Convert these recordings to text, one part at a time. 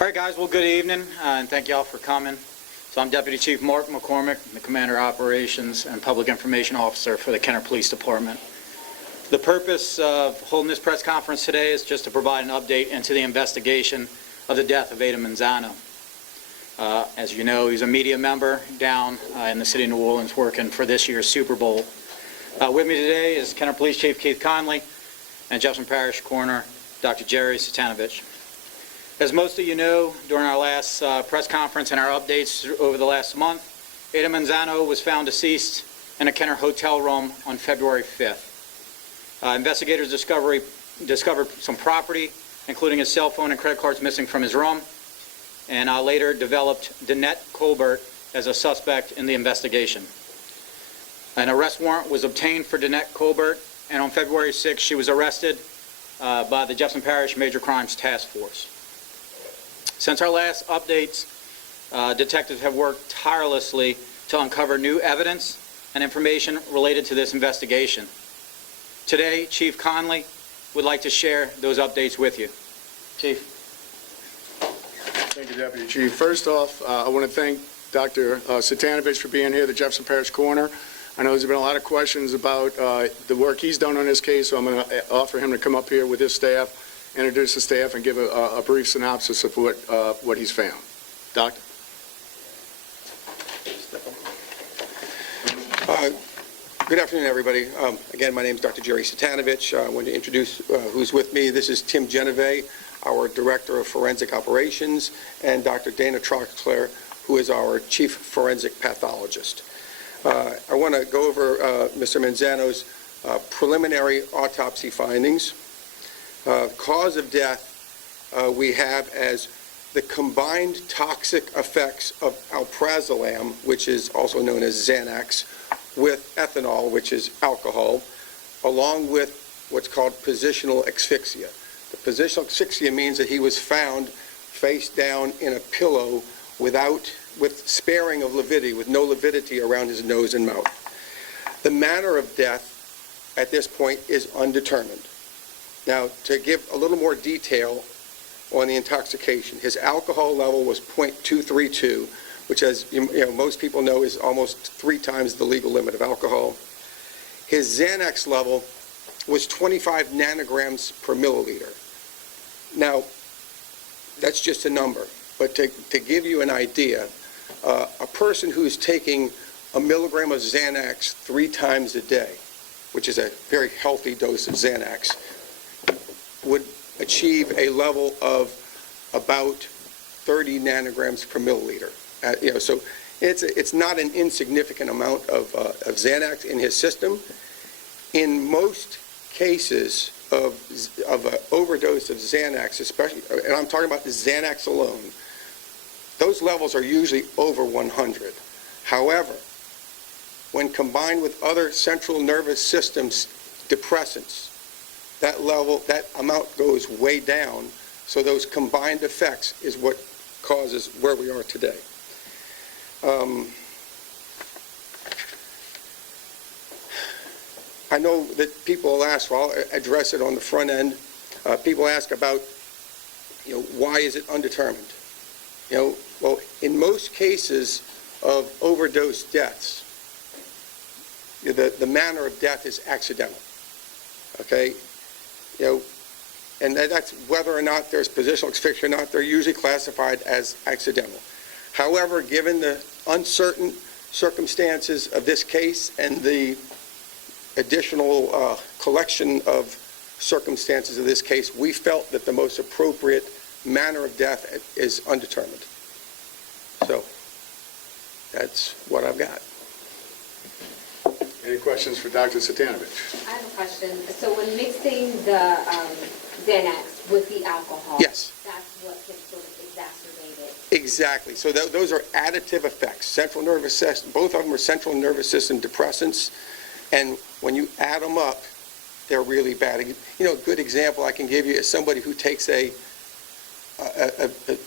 All right, guys. Well, good evening, and thank you all for coming. So I'm Deputy Chief Mark McCormick, the Commander of Operations and Public Information Officer for the Kenner Police Department. The purpose of holding this press conference today is just to provide an update into the investigation of the death of Adan Manzano. As you know, he's a media member down in the city of New Orleans working for this year's Super Bowl. With me today is Kenner Police Chief Keith Conley and Jefferson Parish Coroner Dr. Jerry Satanovich. As most of you know, during our last press conference and our updates over the last month, Adan Manzano was found deceased in a Kenner hotel room on February 5th. Investigators discovered some property, including his cell phone and credit cards, missing from his room, and later developed Danette Colbert as a suspect in the investigation. An arrest warrant was obtained for Danette Colbert, and on February 6th, she was arrested by the Jefferson Parish Major Crimes Task Force. Since our last updates, detectives have worked tirelessly to uncover new evidence and information related to this investigation. Today, Chief Conley would like to share those updates with you. Chief. Thank you, Deputy Chief. First off, I want to thank Dr. Satanovich for being here, the Jefferson Parish Coroner. I know there's been a lot of questions about the work he's done on this case, so I'm going to offer him to come up here with his staff, introduce the staff, and give a brief synopsis of what he's found. Doctor? Good afternoon, everybody. Again, my name is Dr. Jerry Satanovich. I want to introduce who's with me. This is Tim Geneve, our Director of Forensic Operations, and Dr. Dana Troxler, who is our Chief Forensic Pathologist. I want to go over Mr. Manzano's preliminary autopsy findings. Cause of death we have as the combined toxic effects of alprazolam, which is also known as Xanax, with ethanol, which is alcohol, along with what's called positional asphyxia. The positional asphyxia means that he was found face down in a pillow with sparing of lividity, with no lividity around his nose and mouth. The manner of death at this point is undetermined. Now, to give a little more detail on the intoxication, his alcohol level was 0.232, which, as most people know, is almost 3 times the legal limit of alcohol. His Xanax level was 25 nanograms per milliliter. Now, that's just a number, but to give you an idea, a person who's taking a milligram of Xanax 3 times a day, which is a very healthy dose of Xanax, would achieve a level of about 30 nanograms per milliliter. So it's not an insignificant amount of Xanax in his system. In most cases of an overdose of Xanax, especially, and I'm talking about the Xanax alone, those levels are usually over 100. However, when combined with other central nervous system depressants, that amount goes way down, so those combined effects is what causes where we are today. I know that people will ask, well, I'll address it on the front end. People ask about, why is it undetermined? Well, in most cases of overdose deaths, the manner of death is accidental. Okay? And that's whether or not there's positional asphyxia or not, they're usually classified as accidental. However, given the uncertain circumstances of this case and the additional collection of circumstances of this case, we felt that the most appropriate manner of death is undetermined. So that's what I've got. Any questions for Dr. Satanovich? I have a question. So when mixing the Xanax with the alcohol, yes, that's what can sort of exacerbate it? Exactly. So those are additive effects. Central nervous system, both of them are central nervous system depressants, and when you add them up, they're really bad. A good example I can give you is somebody who takes an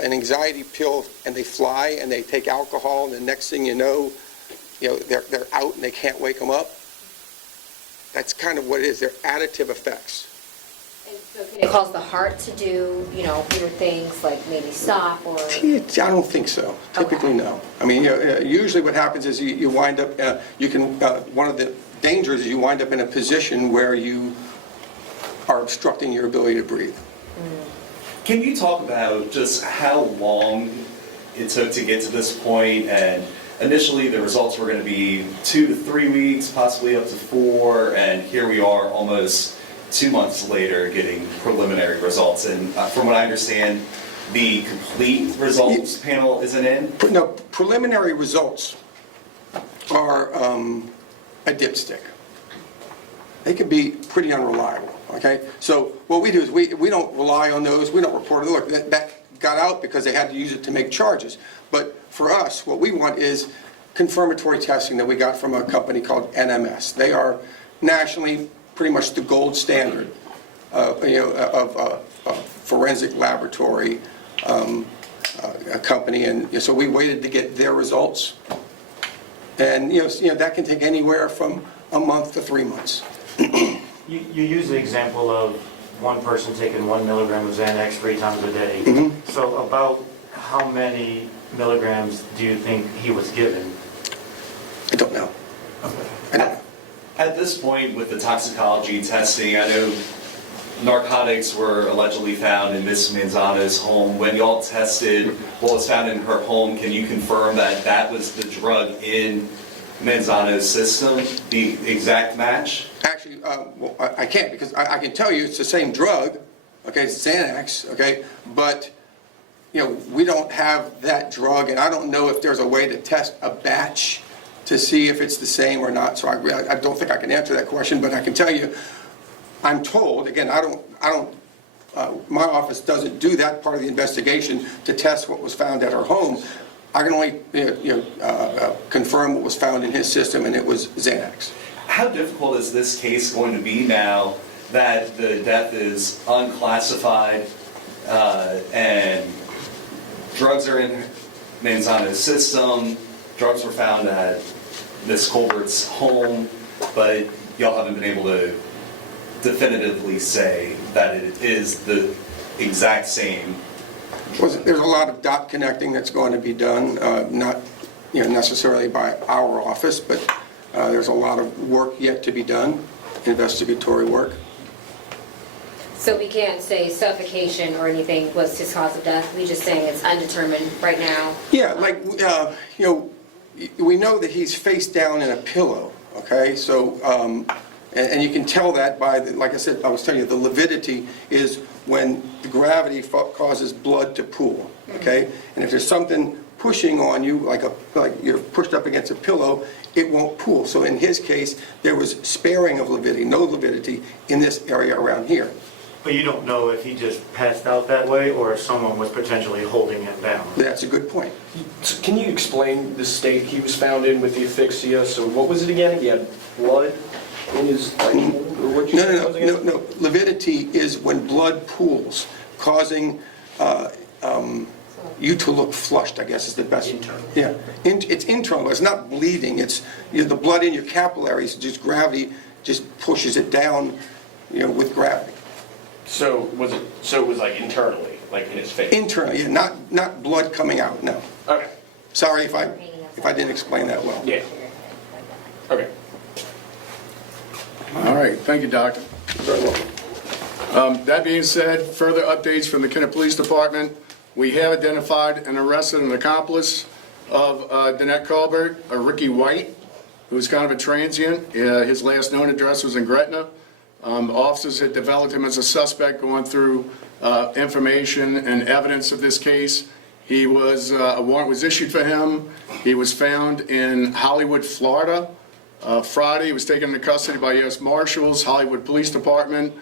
anxiety pill and they fly and they take alcohol, and the next thing you know, they're out and they can't wake them up. That's kind of what it is. They're additive effects. And So can it cause the heart to do, weird things like maybe stop or? I don't think so. Typically, no. I mean, usually what happens is you wind up, one of the dangers is you wind up in a position where you are obstructing your ability to breathe. Can you talk about just how long it took to get to this point? And initially, the results were going to be 2 to 3 weeks, possibly up to 4, and here we are almost 2 months later getting preliminary results. And from what I understand, the complete results panel isn't in? No, preliminary results are a dipstick. They can be pretty unreliable, okay? So what we do is we don't rely on those, we don't report it. Look, that got out because they had to use it to make charges. But for us, what we want is confirmatory testing that we got from a company called NMS. They are nationally pretty much the gold standard of forensic laboratory a company, and so we waited to get their results. And that can take anywhere from a month to 3 months. You use the example of one person taking 1 milligram of Xanax 3 times a day. So about how many milligrams do you think he was given? I don't know. I don't know. At this point, with the toxicology testing, I know narcotics were allegedly found in Ms. Manzano's home. When y'all tested what was found in her home, can you confirm that that was the drug in Manzano's system, the exact match? Actually, well, I can't, because I can tell you it's the same drug, okay, it's Xanax, okay, but, we don't have that drug, and I don't know if there's a way to test a batch to see if it's the same or not, so I don't think I can answer that question, but I can tell you, I'm told, again, my office doesn't do that part of the investigation to test what was found at her home. I can only, confirm what was found in his system, and it was Xanax. How difficult is this case going to be now that the death is unclassified and drugs are in Manzano's system, drugs were found at Ms. Colbert's home, but y'all haven't been able to definitively say that it is the exact same? There's a lot of dot connecting that's going to be done, not necessarily by our office, but there's a lot of work yet to be done, investigatory work. So we can't say suffocation or anything was his cause of death, we just saying it's undetermined right now? Yeah, we know that he's face down in a pillow, okay? So, and you can tell that by, like I said, I was telling you, the lividity is when the gravity causes blood to pool, okay? And if there's something pushing on you, like you're pushed up against a pillow, it won't pool. So in his case, there was sparing of lividity, no lividity in this area around here. But you don't know if he just passed out that way or if someone was potentially holding him down. That's a good point. So can you explain the state he was found in with the asphyxia? So what was it again? He had blood in his hole? Or what you said it was again? No. Lividity is when blood pools, causing you to look flushed, I guess is the best. Internal. Yeah, it's internal. It's not bleeding. It's the blood in your capillaries. Just gravity just pushes it down, with gravity. So it was like internally, like in his face? Internally, yeah, not blood coming out. No. Okay. Sorry if I didn't explain that well. Yeah. Okay. All right, thank you, Doctor. Very welcome. That being said, further updates from the Kenner Police Department. We have identified and arrested an accomplice of Danette Colbert, Ricky White, who's kind of a transient. His last known address was in Gretna. Officers had developed him as a suspect going through information and evidence of this case. A warrant was issued for him. He was found in Hollywood, Florida. Friday, he was taken into custody by U.S. Marshals, Hollywood Police Department,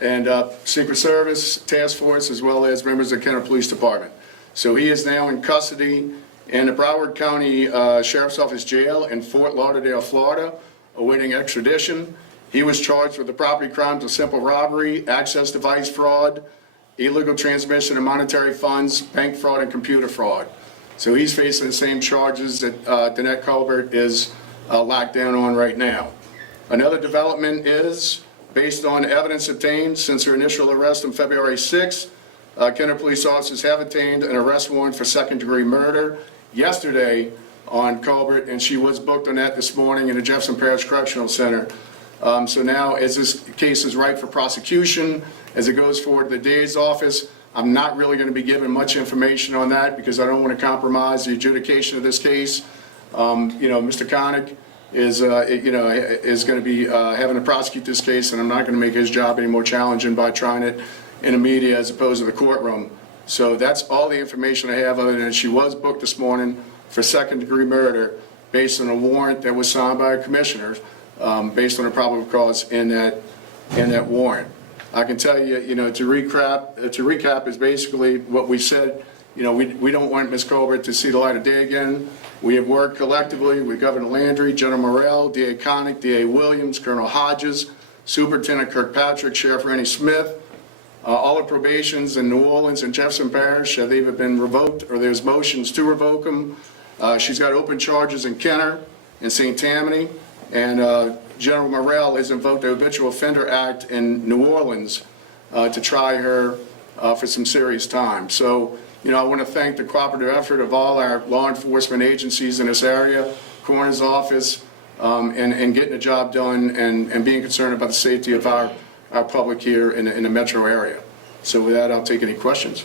and Secret Service Task Force, as well as members of the Kenner Police Department. So he is now in custody in the Broward County Sheriff's Office Jail in Fort Lauderdale, Florida, awaiting extradition. He was charged with the property crimes of simple robbery, access device fraud, illegal transmission of monetary funds, bank fraud, and computer fraud. So he's facing the same charges that Danette Colbert is locked down on right now. Another development is Based on evidence obtained since her initial arrest on February 6th, Kenner police officers have obtained an arrest warrant for second-degree murder yesterday on Colbert, and she was booked on that this morning in the Jefferson Parish Correctional Center. So now, as this case is ripe for prosecution, as it goes forward to the DA's office, I'm not really going to be giving much information on that because I don't want to compromise the adjudication of this case. Mr. Connick is going to be having to prosecute this case, and I'm not going to make his job any more challenging by trying it in the media as opposed to the courtroom. So that's all the information I have, other than she was booked this morning for second-degree murder based on a warrant that was signed by a commissioner, based on a probable cause in that warrant. I can tell you, to recap is basically what we said. We don't want Ms. Colbert to see the light of day again. We have worked collectively with Governor Landry, General Morrell, D.A. Connick, D.A. Williams, Colonel Hodges, Superintendent Kirkpatrick, Sheriff Randy Smith. All the probations in New Orleans and Jefferson Parish have either been revoked or there's motions to revoke them. She's got open charges in Kenner and St. Tammany, and General Morrell has invoked the Habitual Offender Act in New Orleans to try her for some serious time. So, I want to thank the cooperative effort of all our law enforcement agencies in this area, Coroner's office, and getting the job done and being concerned about the safety of our public here in the metro area. So with that, I'll take any questions.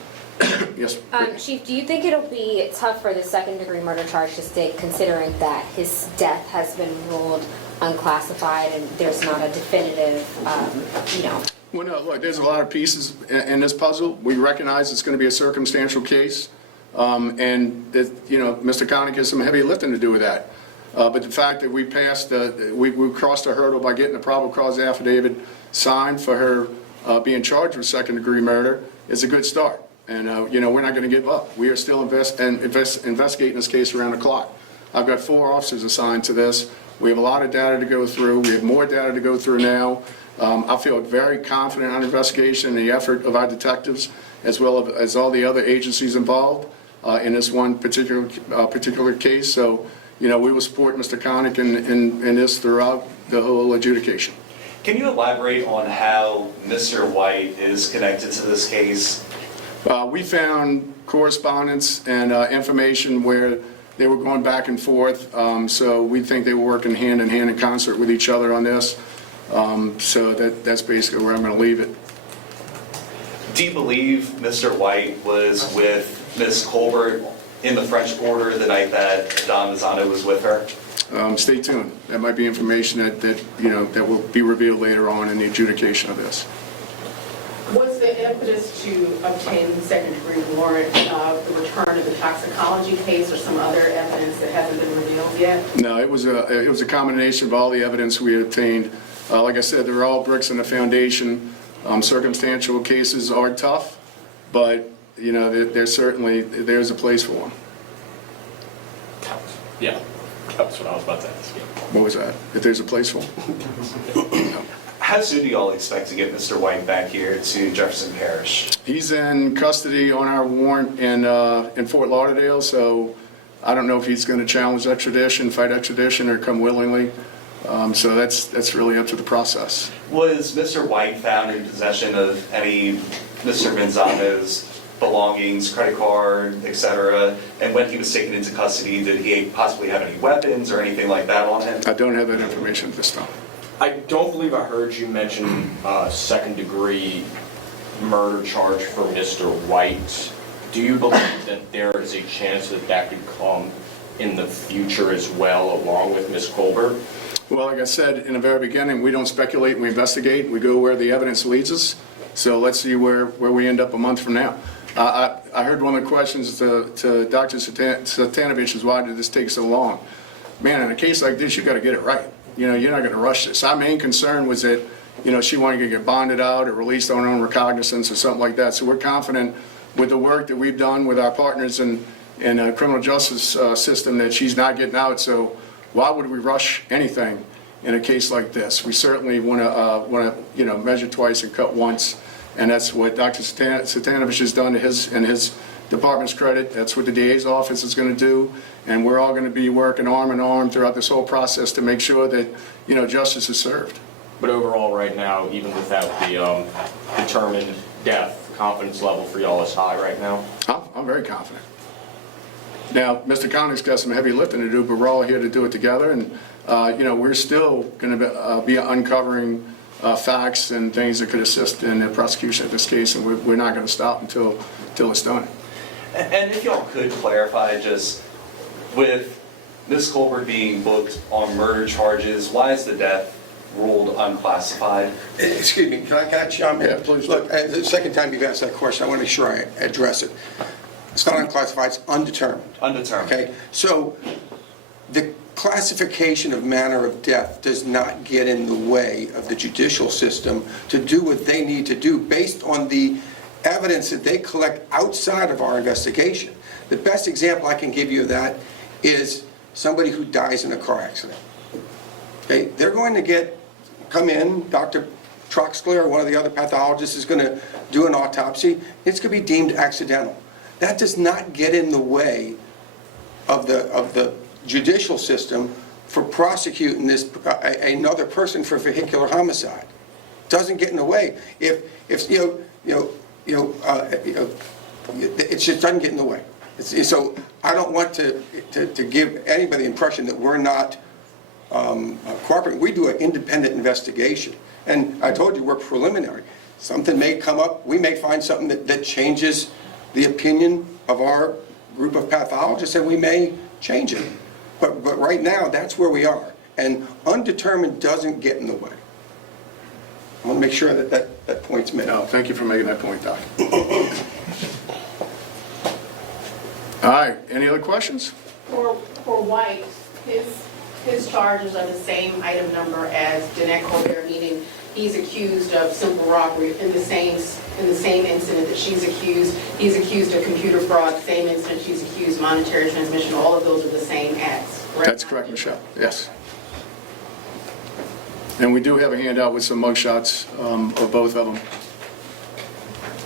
Yes. Chief, do you think it'll be tough for the second-degree murder charge to stick, considering that his death has been ruled unclassified and there's not a definitive, Well, no, look, there's a lot of pieces in this puzzle. We recognize it's going to be a circumstantial case, and Mr. Connick has some heavy lifting to do with that. But the fact that we passed, we crossed a hurdle by getting the probable cause affidavit signed for her being charged with second-degree murder is a good start. And we're not going to give up. We are still investigating this case around the clock. I've got 4 officers assigned to this. We have a lot of data to go through. We have more data to go through now. I feel very confident on the investigation and the effort of our detectives, as well as all the other agencies involved in this one particular case. So, we will support Mr. Connick in this throughout the whole adjudication. Can you elaborate on how Mr. White is connected to this case? We found correspondence and information where they were going back and forth, so we think they were working hand in hand in concert with each other on this. So that's basically where I'm going to leave it. Do you believe Mr. White was with Ms. Colbert in the French Quarter the night that Adan Manzano was with her? Stay tuned. That might be information that will be revealed later on in the adjudication of this. Was the impetus to obtain the second-degree warrant the return of the toxicology case or some other evidence that hasn't been revealed yet? No, it was a combination of all the evidence we obtained. Like I said, they're all bricks in the foundation. Circumstantial cases are tough, but there's a place for them. Yeah, that's what I was about to ask you. What was that? If there's a place for them? How soon do you all expect to get Mr. White back here to Jefferson Parish? He's in custody on our warrant in Fort Lauderdale, so I don't know if he's going to challenge extradition, fight extradition, or come willingly. So that's really up to the process. Was Mr. White found in possession of any Mr. Manzano's belongings, credit card, etc.? And when he was taken into custody, did he possibly have any weapons or anything like that on him? I don't have that information at this time. I don't believe I heard you mention second-degree murder charge for Mr. White. Do you believe that there is a chance that that could come in the future as well, along with Ms. Colbert? Well, like I said in the very beginning, we don't speculate, we investigate, we go where the evidence leads us. So let's see where we end up a month from now. I heard one of the questions to Dr. Satanovich is, why did this take so long? Man, in a case like this, you got to get it right. You're not going to rush this. Our main concern was that, she wanted to get bonded out or released on her own recognizance or something like that. So we're confident with the work that we've done with our partners in the criminal justice system that she's not getting out. So why would we rush anything in a case like this? We certainly want to measure twice and cut once, and that's what Dr. Satanovich has done to his department's credit. That's what the DA's office is going to do, and we're all going to be working arm in arm throughout this whole process to make sure that justice is served. But overall, right now, even without the determined death, the confidence level for y'all is high right now? I'm very confident. Now, Mr. Connick's got some heavy lifting to do, but we're all here to do it together, and, we're still going to be uncovering facts and things that could assist in the prosecution of this case, and we're not going to stop until it's done. And if y'all could clarify, just with Ms. Colbert being booked on murder charges, why is the death ruled unclassified? Excuse me, can I chime in? Yeah, please. Look, the second time you've asked that question, I want to make sure I address it. It's not unclassified, it's undetermined. Undetermined. Okay, so the classification of manner of death does not get in the way of the judicial system to do what they need to do based on the evidence that they collect outside of our investigation. The best example I can give you of that is somebody who dies in a car accident. Okay, they're going to come in, Dr. Troxler, or one of the other pathologists is going to do an autopsy. It's going to be deemed accidental. That does not get in the way of the judicial system for prosecuting another person for vehicular homicide. Doesn't get in the way. It just doesn't get in the way. So I don't want to give anybody the impression that we're not cooperating. We do an independent investigation, and I told you we're preliminary. Something may come up. We may find something that changes the opinion of our group of pathologists, and we may change it. But right now, that's where we are. And undetermined doesn't get in the way. I want to make sure that point's made. No, thank you for making that point, Doc. All right, any other questions? For White, his charges are the same item number as Danette Colbert, meaning he's accused of simple robbery in the same incident that she's accused. He's accused of computer fraud, same incident she's accused, monetary transmission. All of those are the same acts, correct? That's correct, Michelle, yes. And we do have a handout with some mugshots of both of them.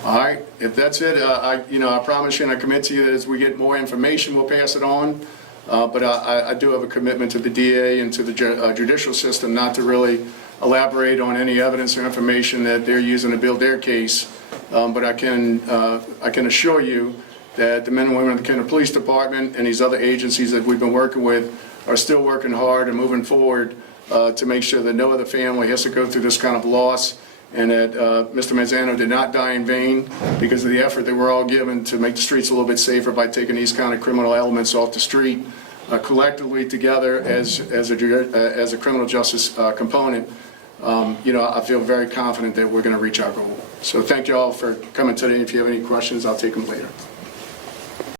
All right, if that's it, I promise you and I commit to you that as we get more information, we'll pass it on. But I do have a commitment to the DA and to the judicial system not to really elaborate on any evidence or information that they're using to build their case. But I can assure you that the men and women of the Kenner Police Department and these other agencies that we've been working with are still working hard and moving forward to make sure that no other family has to go through this kind of loss, and that Mr. Manzano did not die in vain because of the effort that we're all given to make the streets a little bit safer by taking these kind of criminal elements off the street collectively together as a criminal justice component. I feel very confident that we're going to reach our goal. So thank you all for coming today. If you have any questions, I'll take them later.